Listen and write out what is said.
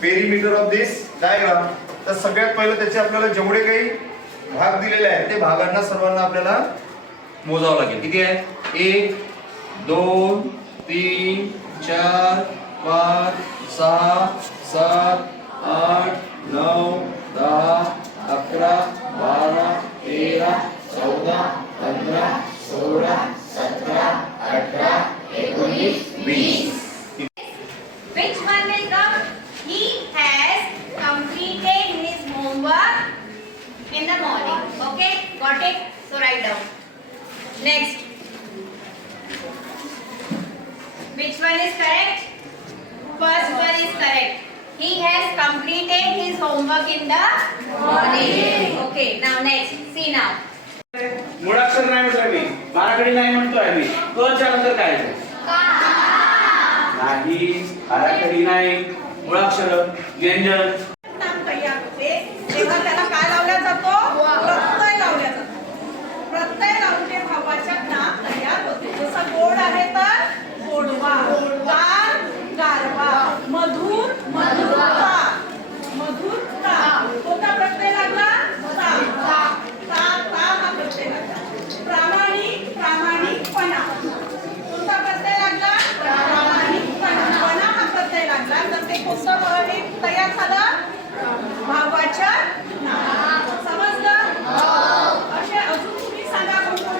Perimeter of this diagram तर सगळ्यात पहिलं त्याचे आपल्याला जेवढे काही भाग दिलेले आहेत ते भागांना सर्वांना आपल्याला मोजावं लागेल. किती आहे? एक दोन तीन चार पाच सहा सात आठ नऊ दहा अकरा बारा तेरा चौदा पंधरा सोळा सतरा अठरा एकोणीस वीस Which one will come? He has completed his homework in the morning. Okay, got it? So write down. Next. Which one is correct? First one is correct. He has completed his homework in the morning. Okay, now next. See now. मुळाक्षर नाही म्हटलं मी बाराखडी नाही म्हणतोय आम्ही कच्या नंतर काय आहे? नाही बाराखडी नाही मुळाक्षर व्यंजन नाम तयार होते तेव्हा त्याला काय